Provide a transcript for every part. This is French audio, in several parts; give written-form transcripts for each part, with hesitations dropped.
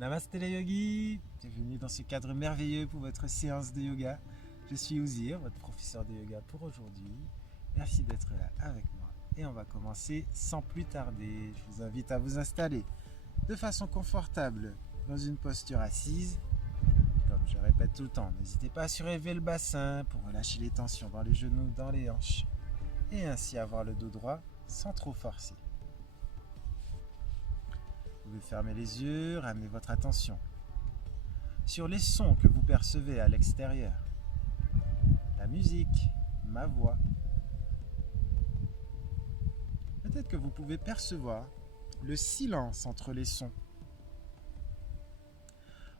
Namaste les yogis, bienvenue dans ce cadre merveilleux pour votre séance de yoga. Je suis Ouzir, votre professeur de yoga pour aujourd'hui. Merci d'être là avec moi et on va commencer sans plus tarder. Je vous invite à vous installer de façon confortable dans une posture assise. Comme je répète tout le temps, n'hésitez pas à surélever le bassin pour relâcher les tensions dans les genoux, dans les hanches et ainsi avoir le dos droit sans trop forcer. Vous pouvez fermer les yeux, ramener votre attention sur les sons que vous percevez à l'extérieur. La musique, ma voix. Peut-être que vous pouvez percevoir le silence entre les sons.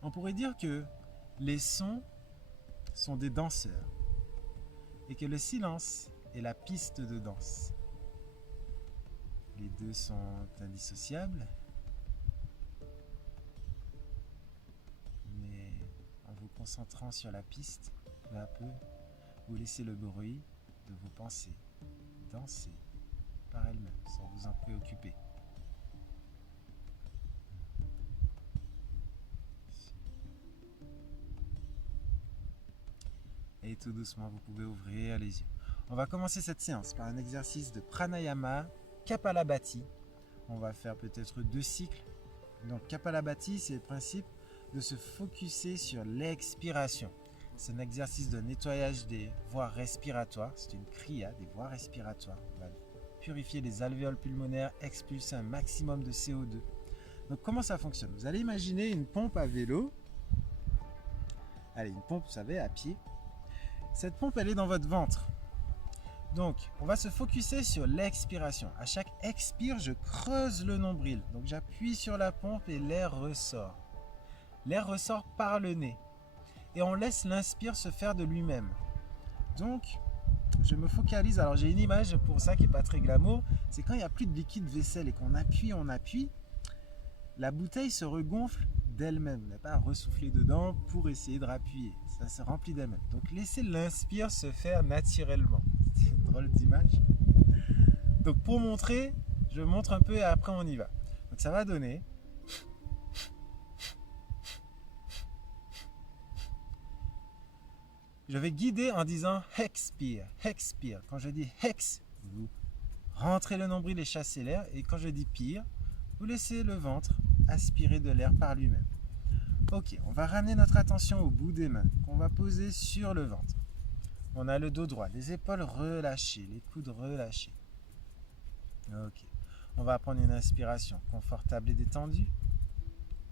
On pourrait dire que les sons sont des danseurs et que le silence est la piste de danse. Les deux sont indissociables. En vous concentrant sur la piste, peu à peu, vous laissez le bruit de vos pensées danser par elles-mêmes sans vous en préoccuper. Et tout doucement, vous pouvez ouvrir les yeux. On va commencer cette séance par un exercice de pranayama Kapalabhati. On va faire peut-être 2 cycles. Donc Kapalabhati, c'est le principe de se focuser sur l'expiration. C'est un exercice de nettoyage des voies respiratoires. C'est une kriya des voies respiratoires. On va purifier les alvéoles pulmonaires, expulser un maximum de CO2. Donc comment ça fonctionne? Vous allez imaginer une pompe à vélo. Allez, une pompe, vous savez, à pied. Cette pompe, elle est dans votre ventre. Donc, on va se focuser sur l'expiration. À chaque expire, je creuse le nombril. Donc, j'appuie sur la pompe et l'air ressort. L'air ressort par le nez. Et on laisse l'inspire se faire de lui-même. Donc, je me focalise. Alors, j'ai une image pour ça qui n'est pas très glamour. C'est quand il n'y a plus de liquide vaisselle et qu'on appuie, la bouteille se regonfle d'elle-même. Vous n'avez pas à ressouffler dedans pour essayer de rappuyer. Ça se remplit d'elle-même. Donc, laissez l'inspire se faire naturellement. C'est une drôle d'image. Donc, pour montrer, je montre un peu et après on y va. Donc, ça va donner... Je vais guider en disant expire, expire. Quand je dis hex, vous rentrez le nombril et chassez l'air. Et quand je dis pire, vous laissez le ventre aspirer de l'air par lui-même. Ok, on va ramener notre attention au bout des mains qu'on va poser sur le ventre. On a le dos droit, les épaules relâchées, les coudes relâchés. Ok, on va prendre une inspiration confortable et détendue.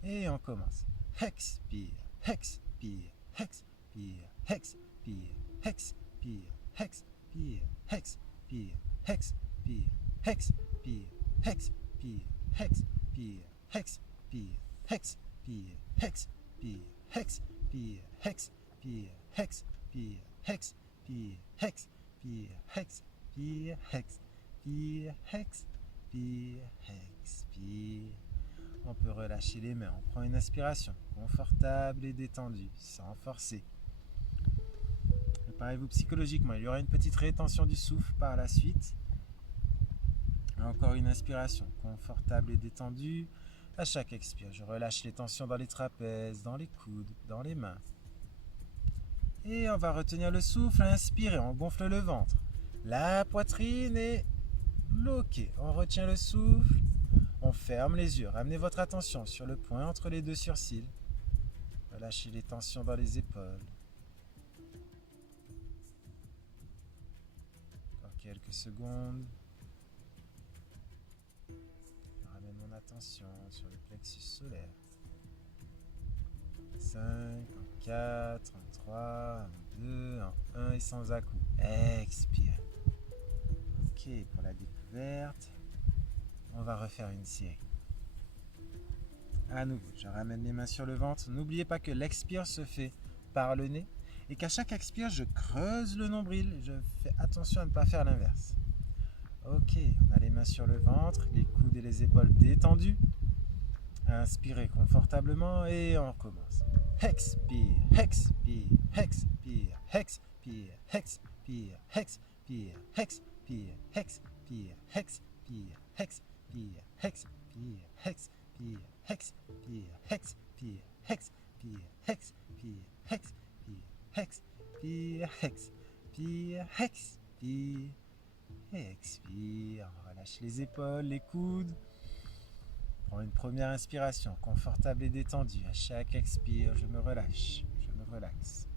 Et on commence. Expire, expire, expire, expire. Expire, expire, expire, expire, expire, expire, expire, expire, expire, expire, expire, expire, expire, expire, expire, expire, expire, expire, expire. On peut relâcher les mains. On prend une inspiration confortable et détendue, sans forcer. Préparez-vous psychologiquement. Il y aura une petite rétention du souffle par la suite. Encore une inspiration confortable et détendue. À chaque expire, je relâche les tensions dans les trapèzes, dans les coudes, dans les mains. Et on va retenir le souffle. Inspirez, on gonfle le ventre. La poitrine est bloquée. On retient le souffle. On ferme les yeux. Ramenez votre attention sur le point entre les 2 sourcils. Relâchez les tensions dans les épaules. Encore quelques secondes. Je ramène mon attention sur le plexus solaire. 5, en 4, en 3, en 2, en 1 et sans à-coups. Expire. Ok, pour la découverte, on va refaire une série. À nouveau, je ramène les mains sur le ventre. N'oubliez pas que l'expire se fait par le nez et qu'à chaque expire, je creuse le nombril. Je fais attention à ne pas faire l'inverse. Ok, on a les mains sur le ventre, les coudes et les épaules détendus. Inspirez confortablement et on commence. Expire, expire, expire, expire, expire, expire, expire, expire, expire, expire, expire, expire, expire, expire, expire. Et expire. Relâche les épaules, les coudes. Prends une première inspiration, confortable et détendue. À chaque expire, je me relâche, je me relaxe.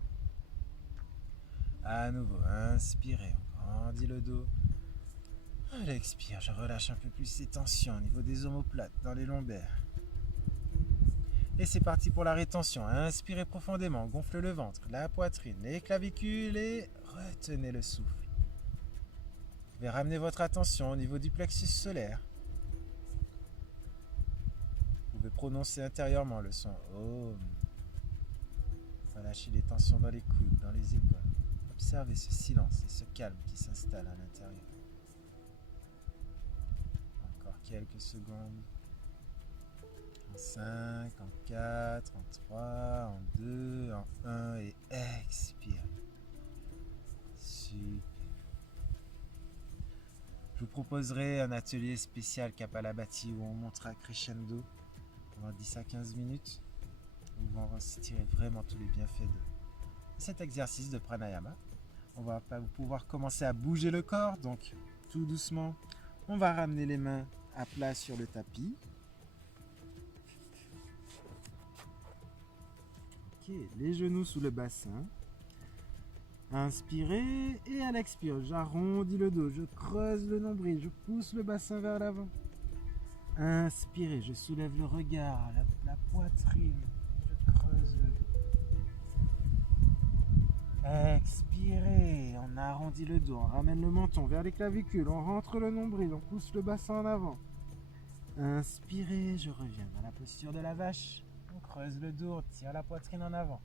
À nouveau, inspirez, on grandit le dos. À l'expire, je relâche un peu plus ces tensions au niveau des omoplates, dans les lombaires. Et c'est parti pour la rétention. Inspirez profondément, gonfle le ventre, la poitrine, les clavicules et retenez le souffle. Vous pouvez ramener votre attention au niveau du plexus solaire. Vous pouvez prononcer intérieurement le son Om. Relâchez les tensions dans les coudes, dans les épaules. Observez ce silence et ce calme qui s'installe à l'intérieur. Encore quelques secondes. En 5, en 4, en 3, en 2, en 1 et expire. Super. Je vous proposerai un atelier spécial Kapalabhati où on montera crescendo pendant 10 à 15 minutes. Où on va se tirer vraiment tous les bienfaits de cet exercice de pranayama. On va pouvoir commencer à bouger le corps, donc tout doucement, on va ramener les mains à plat sur le tapis. Ok, les genoux sous le bassin. Inspirez et à l'expire, j'arrondis le dos, je creuse le nombril, je pousse le bassin vers l'avant. Inspirez, je soulève le regard, la poitrine, je creuse le dos. Expirez, on arrondit le dos, on ramène le menton vers les clavicules, on rentre le nombril, on pousse le bassin en avant. Inspirez, je reviens dans la posture de la vache, on creuse le dos, on tire la poitrine en avant.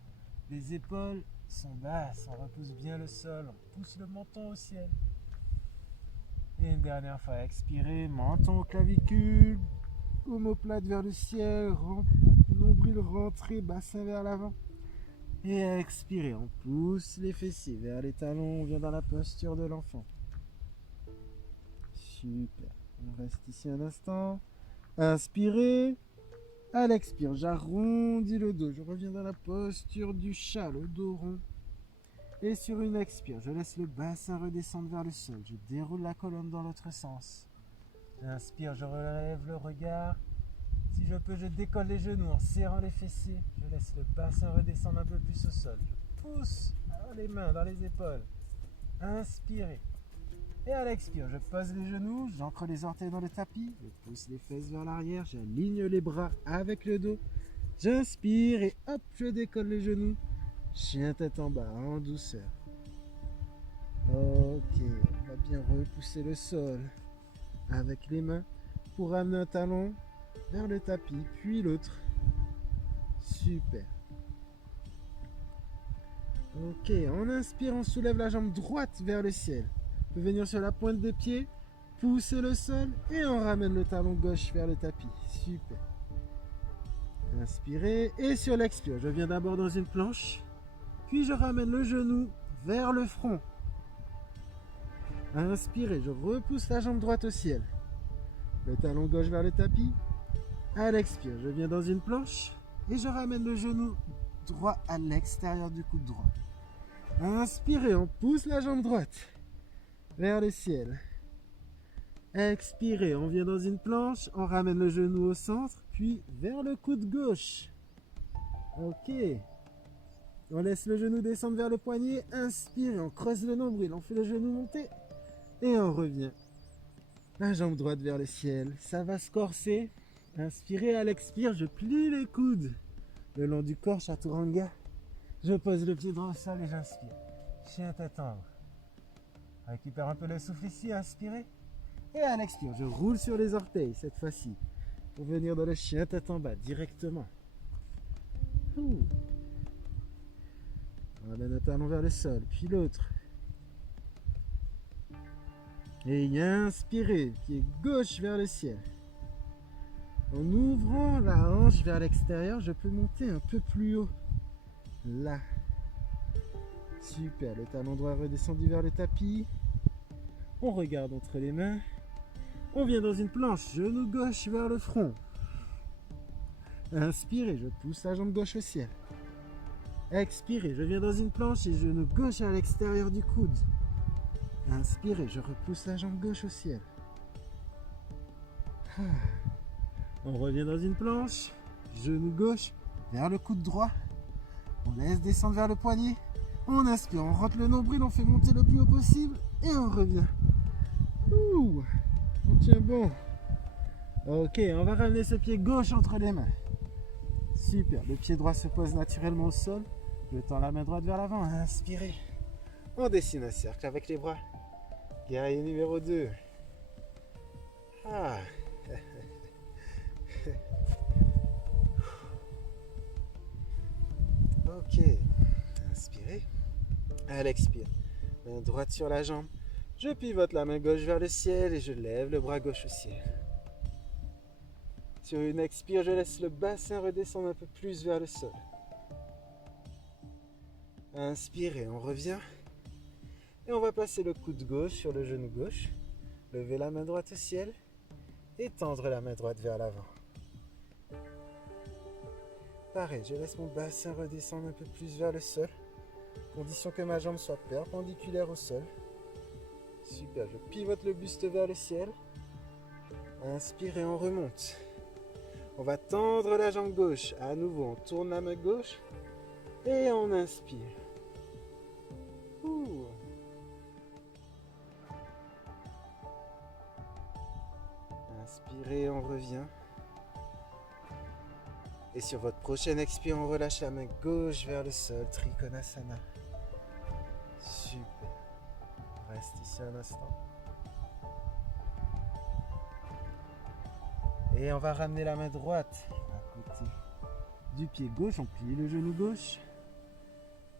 Les épaules sont basses, on repousse bien le sol, on pousse le menton au ciel. Et une dernière fois, expirez, menton aux clavicules, omoplate vers le ciel, nombril rentré, bassin vers l'avant. Et expirez, on pousse les fessiers vers les talons, on vient dans la posture de l'enfant. Super, on reste ici un instant. Inspirez. À l'expire, j'arrondis le dos, je reviens dans la posture du chat, le dos rond. Et sur une expire, je laisse le bassin redescendre vers le sol, je déroule la colonne dans l'autre sens. Inspire, je relève le regard. Si je peux, je décolle les genoux en serrant les fessiers. Je laisse le bassin redescendre un peu plus au sol. Je pousse les mains dans les épaules. Inspirez. Et à l'expire, je pose les genoux, j'ancre les orteils dans le tapis, je pousse les fesses vers l'arrière, j'aligne les bras avec le dos. J'inspire et hop, je décolle les genoux. Chien tête en bas, en douceur. Ok, on va bien repousser le sol avec les mains pour ramener un talon vers le tapis, puis l'autre. Super. Ok, on inspire, on soulève la jambe droite vers le ciel. On peut venir sur la pointe des pieds, pousser le sol et on ramène le talon gauche vers le tapis. Super. Inspirez et sur l'expire, je viens d'abord dans une planche, puis je ramène le genou vers le front. Inspirez, je repousse la jambe droite au ciel. Le talon gauche vers le tapis. À l'expire, je viens dans une planche et je ramène le genou droit à l'extérieur du coude droit. Inspirez, on pousse la jambe droite vers le ciel. Expirez, on vient dans une planche, on ramène le genou au centre, puis vers le coude gauche. Ok. On laisse le genou descendre vers le poignet. Inspirez, on creuse le nombril, on fait le genou monter et on revient. La jambe droite vers le ciel, ça va se corser. Inspirez, à l'expire, je plie les coudes le long du corps, chaturanga. Je pose le pied droit au sol et j'inspire. Chien tête en haut. Récupère un peu le souffle ici, inspirez. Et à l'expire, je roule sur les orteils cette fois-ci. Pour venir dans le chien tête en bas, directement. On ramène un talon vers le sol, puis l'autre. Et inspirez, pied gauche vers le ciel. En ouvrant la hanche vers l'extérieur, je peux monter un peu plus haut. Là. Super, le talon droit redescendu vers le tapis. On regarde entre les mains. On vient dans une planche, genou gauche vers le front. Inspirez, je pousse la jambe gauche au ciel. Expirez, je viens dans une planche et genou gauche à l'extérieur du coude. Inspirez, je repousse la jambe gauche au ciel. On revient dans une planche. Genou gauche vers le coude droit. On laisse descendre vers le poignet. On inspire, on rentre le nombril, on fait monter le plus haut possible et on revient. Ouh, on tient bon. Ok, on va ramener ce pied gauche entre les mains. Super, le pied droit se pose naturellement au sol. Je tends la main droite vers l'avant. Inspirez. On dessine un cercle avec les bras. Guerrier numéro 2. Ah. Ok. Inspirez. Elle expire. Main droite sur la jambe. Je pivote la main gauche vers le ciel et je lève le bras gauche au ciel. Sur une expire, je laisse le bassin redescendre un peu plus vers le sol. Inspirez, on revient. Et on va passer le coude gauche sur le genou gauche. Lever la main droite au ciel et tendre la main droite vers l'avant. Pareil, je laisse mon bassin redescendre un peu plus vers le sol. Condition que ma jambe soit perpendiculaire au sol. Super, je pivote le buste vers le ciel. Inspire et on remonte. On va tendre la jambe gauche. À nouveau, on tourne la main gauche et on inspire. Ouh. Inspirez, on revient. Et sur votre prochaine expire, on relâche la main gauche vers le sol, Trikonasana. Super. On reste ici un instant. Et on va ramener la main droite à côté du pied gauche. On plie le genou gauche.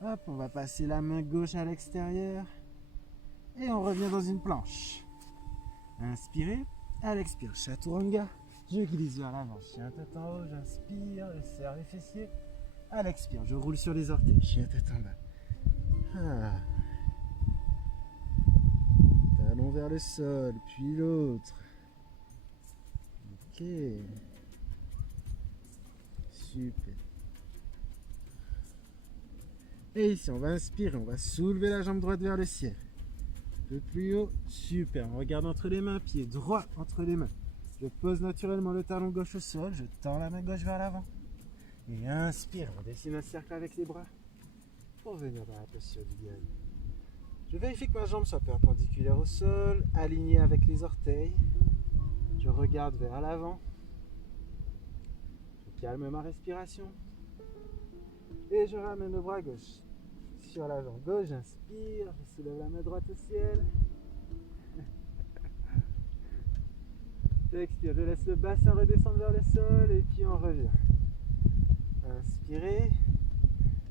Hop, on va passer la main gauche à l'extérieur. Et on revient dans une planche. Inspirez. À l'expire, Chaturanga. Je glisse vers l'avant. Chien tête en haut, j'inspire, je serre les fessiers. À l'expire, je roule sur les orteils. Chien tête en bas. Talon vers le sol, puis l'autre. Ok. Super. Et ici, on va inspirer, on va soulever la jambe droite vers le ciel. Un peu plus haut. Super. On regarde entre les mains, pied droit entre les mains. Je pose naturellement le talon gauche au sol, je tends la main gauche vers l'avant. Et inspire, on dessine un cercle avec les bras pour venir dans la posture du guerrier. Je vérifie que ma jambe soit perpendiculaire au sol, alignée avec les orteils. Je regarde vers l'avant. Je calme ma respiration. Et je ramène le bras gauche sur la jambe gauche, j'inspire, je soulève la main droite au ciel. J'expire, je laisse le bassin redescendre vers le sol et puis on revient. Inspirez.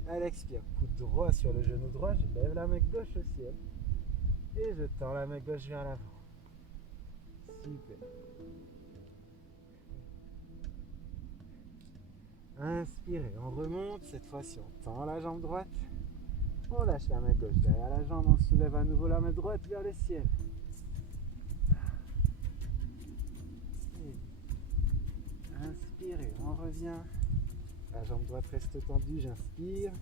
À l'expire, coude droit sur le genou droit, je lève la main gauche au ciel et je tends la main gauche vers l'avant. Super. Inspirez, on remonte, cette fois-ci on tend la jambe droite, on lâche la main gauche derrière la jambe, on soulève à nouveau la main droite vers le ciel. Inspirez, on revient. La jambe droite reste tendue, j'inspire.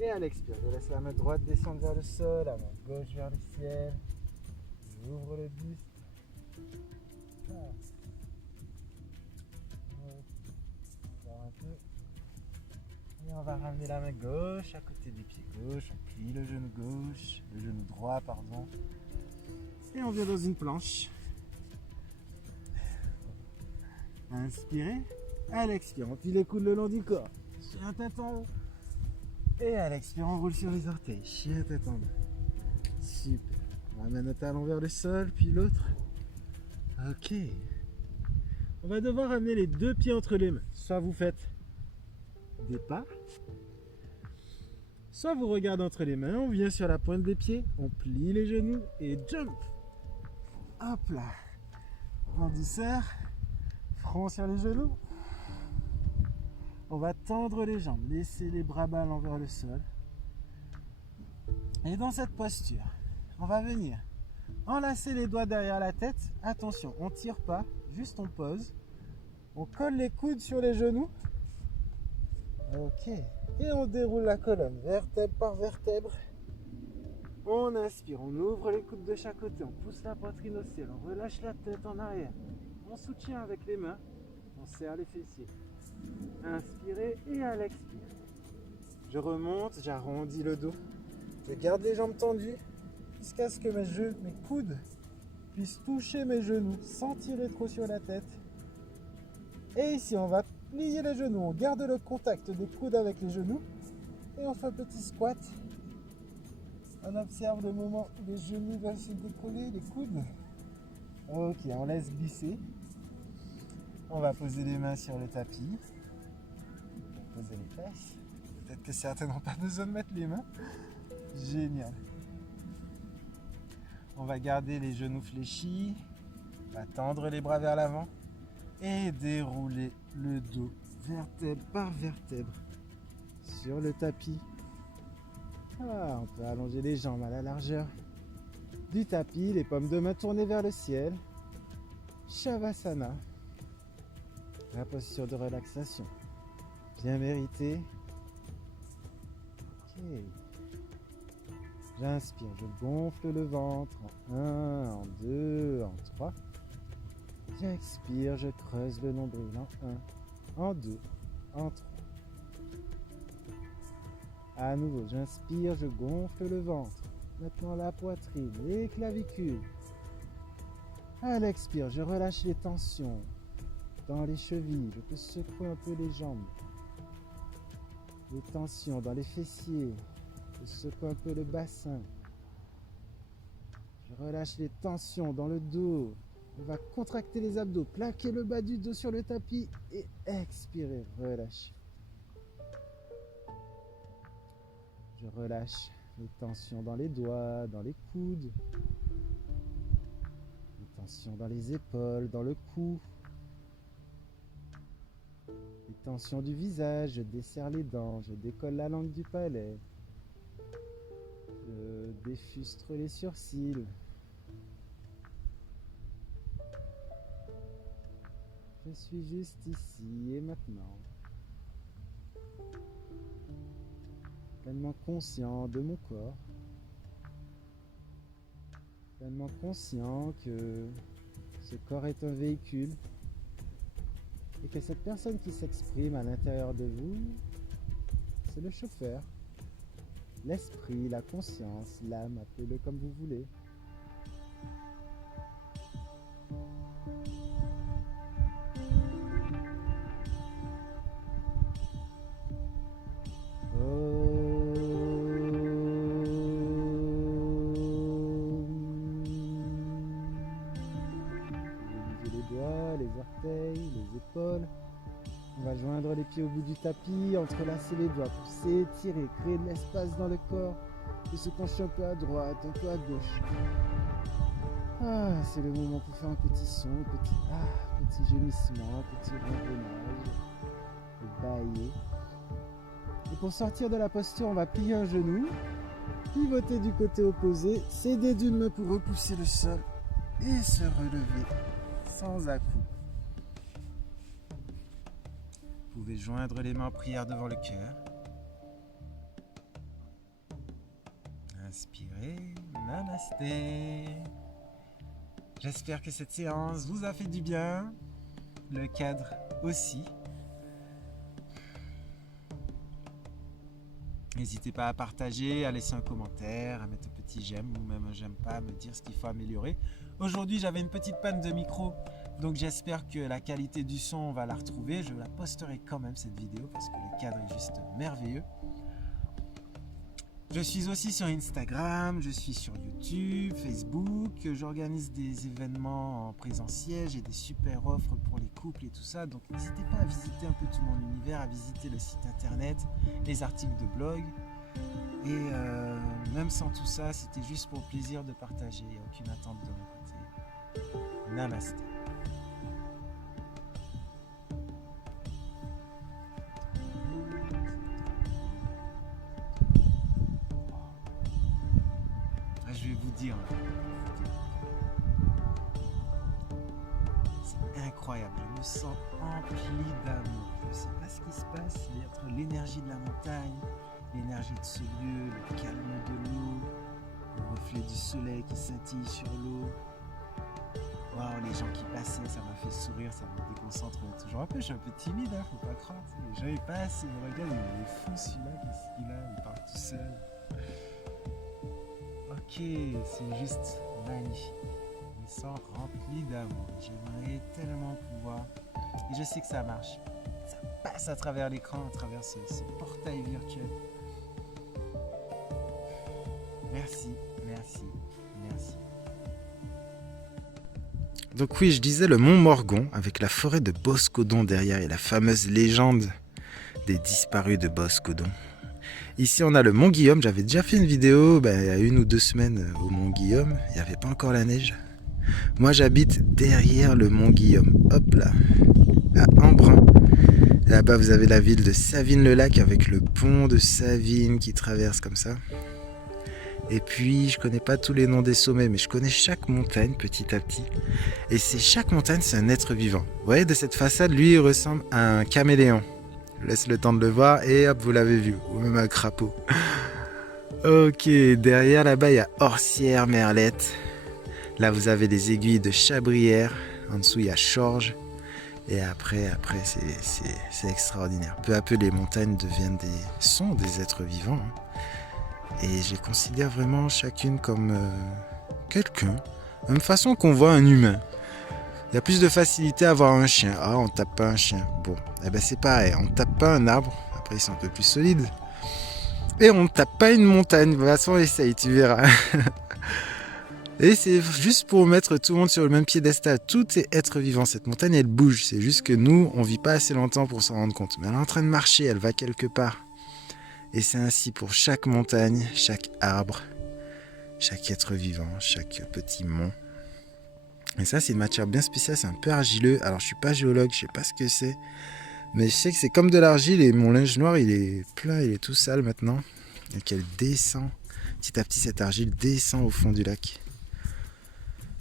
Et à l'expire, je laisse la main droite descendre vers le sol, la main gauche vers le ciel. J'ouvre le buste. Encore un peu. Et on va ramener la main gauche à côté du pied gauche. On plie le genou droit, pardon. Et on vient dans une planche. Inspirez. À l'expire, on plie les coudes le long du corps. Chien tête en haut. Et à l'expire, on roule sur les orteils. Chien tête en bas. Super. On ramène le talon vers le sol, puis l'autre. Ok. On va devoir ramener les deux pieds entre les mains. Soit vous faites des pas, soit vous regardez entre les mains, on vient sur la pointe des pieds, on plie les genoux et jump. Hop là. En douceur. Front sur les genoux. On va tendre les jambes, laisser les bras ballants vers le sol. Et dans cette posture, on va venir enlacer les doigts derrière la tête. Attention, on ne tire pas, juste on pose. On colle les coudes sur les genoux. Ok. Et on déroule la colonne, vertèbre par vertèbre. On inspire, on ouvre les coudes de chaque côté, on pousse la poitrine au ciel, on relâche la tête en arrière. On soutient avec les mains, on serre les fessiers. Inspirez et à l'expire. Je remonte, j'arrondis le dos. Je garde les jambes tendues jusqu'à ce que mes coudes puissent toucher mes genoux sans tirer trop sur la tête. Et ici, on va plier les genoux. On garde le contact des coudes avec les genoux. Et on fait un petit squat. On observe le moment où les genoux vont se décoller, les coudes. Ok, on laisse glisser. On va poser les mains sur le tapis. On va poser les fesses. Peut-être que certains n'ont pas besoin de mettre les mains. Génial. On va garder les genoux fléchis. On va tendre les bras vers l'avant. Et dérouler le dos vertèbre par vertèbre sur le tapis. Ah, on peut allonger les jambes à la largeur du tapis, les paumes de main tournées vers le ciel. Shavasana. La posture de relaxation. Bien méritée. Ok. J'inspire, je gonfle le ventre en 1, en 2, en 3. J'expire, je creuse le nombril en 1, en 2, en 3. À nouveau, j'inspire, je gonfle le ventre. Maintenant la poitrine, les clavicules. À l'expire, je relâche les tensions dans les chevilles. Je peux secouer un peu les jambes. Les tensions dans les fessiers. Je secoue un peu le bassin. Je relâche les tensions dans le dos. On va contracter les abdos, plaquer le bas du dos sur le tapis et expirer, relâcher. Je relâche les tensions dans les doigts, dans les coudes. Les tensions dans les épaules, dans le cou. Les tensions du visage, je desserre les dents, je décolle la langue du palais. Je défustre les sourcils. Je suis juste ici et maintenant. Pleinement conscient de mon corps. Pleinement conscient que ce corps est un véhicule. Et que cette personne qui s'exprime à l'intérieur de vous, c'est le chauffeur. L'esprit, la conscience, l'âme, appelez-le comme vous voulez. Les épaules. On va joindre les pieds au bout du tapis, entrelacer les doigts, pousser, étirer, créer de l'espace dans le corps, et se pencher un peu à droite, un peu à gauche. Ah, c'est le moment pour faire un petit son, petit gémissement, petit ronronnage, bailler. Et pour sortir de la posture, on va plier un genou, pivoter du côté opposé, s'aider d'une main pour repousser le sol et se relever sans à-coups. Vous pouvez joindre les mains en prière devant le cœur. Inspirez, namasté. J'espère que cette séance vous a fait du bien, le cadre aussi. N'hésitez pas à partager, à laisser un commentaire, à mettre un petit j'aime ou même un j'aime pas, à me dire ce qu'il faut améliorer. Aujourd'hui, j'avais une petite panne de micro, donc j'espère que la qualité du son, on va la retrouver. Je la posterai quand même cette vidéo parce que le cadre est juste merveilleux. Je suis aussi sur Instagram, je suis sur YouTube, Facebook, j'organise des événements en présentiel, j'ai des super offres pour les couples et tout ça, donc n'hésitez pas à visiter un peu tout mon univers, à visiter le site internet, les articles de blog, et même sans tout ça, c'était juste pour le plaisir de partager, il n'y a aucune attente de mon côté. Namasté. Je vais vous dire, c'est incroyable, je me sens empli d'amour. Je ne sais pas ce qui se passe, mais entre l'énergie de la montagne, l'énergie de ce lieu, le calme de l'eau, Le reflet du soleil qui scintille sur l'eau. Waouh, les gens qui passaient, ça m'a fait sourire, ça me déconcentre toujours un peu. Je suis un peu timide, hein, faut pas croire. Les gens ils passent, ils me regardent, il est fou celui-là, qu'est-ce qu'il a, il parle tout seul. Ok, c'est juste magnifique. Je me sens rempli d'amour. J'aimerais tellement pouvoir. Et je sais que ça marche. Ça passe à travers l'écran, à travers ce portail virtuel. Merci, merci, merci. Donc oui, je disais le mont Morgon avec la forêt de Boscodon derrière et la fameuse légende des disparus de Boscodon. Ici on a le mont Guillaume, j'avais déjà fait une vidéo il y a 1 ou 2 semaines au mont Guillaume, il n'y avait pas encore la neige. Moi j'habite derrière le mont Guillaume, hop là, à Embrun. Là-bas vous avez la ville de Savines-le-Lac avec le pont de Savines qui traverse comme ça. Et puis je connais pas tous les noms des sommets, mais je connais chaque montagne petit à petit. Et chaque montagne c'est un être vivant. Vous voyez de cette façade, lui il ressemble à un caméléon. Je laisse le temps de le voir et hop vous l'avez vu, ou même un crapaud. Ok, derrière là-bas il y a Orsières, Merlette. Là vous avez les aiguilles de Chabrières. En dessous il y a Chorges. Et après c'est extraordinaire. Peu à peu les montagnes sont des êtres vivants. Et je les considère vraiment chacune comme quelqu'un. De la même façon qu'on voit un humain. Il y a plus de facilité à voir un chien. Ah, on tape pas un chien. Bon, eh ben c'est pareil. On tape pas un arbre. Après, ils sont un peu plus solides. Et on tape pas une montagne. De toute façon, essaye, tu verras. Et c'est juste pour mettre tout le monde sur le même piédestal. Tout est être vivant. Cette montagne, elle bouge. C'est juste que nous, on vit pas assez longtemps pour s'en rendre compte. Mais elle est en train de marcher. Elle va quelque part. Et c'est ainsi pour chaque montagne, chaque arbre, chaque être vivant, chaque petit mont. Et ça, c'est une matière bien spéciale, c'est un peu argileux. Alors, je suis pas géologue, je sais pas ce que c'est. Mais je sais que c'est comme de l'argile et mon linge noir, il est plein, il est tout sale maintenant. Et qu'elle descend, petit à petit, cette argile descend au fond du lac.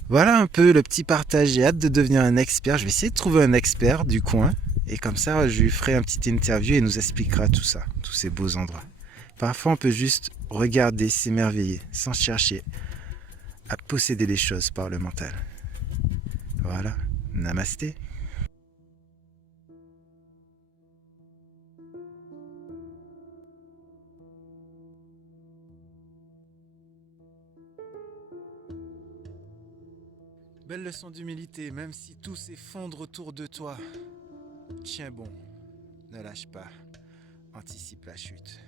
Voilà un peu le petit partage. J'ai hâte de devenir un expert. Je vais essayer de trouver un expert du coin. Et comme ça, je lui ferai un petit interview et il nous expliquera tout ça, tous ces beaux endroits. Parfois, on peut juste regarder, s'émerveiller, sans chercher à posséder les choses par le mental. Voilà, namasté. Belle leçon d'humilité, même si tout s'effondre autour de toi. Tiens bon, ne lâche pas, anticipe la chute.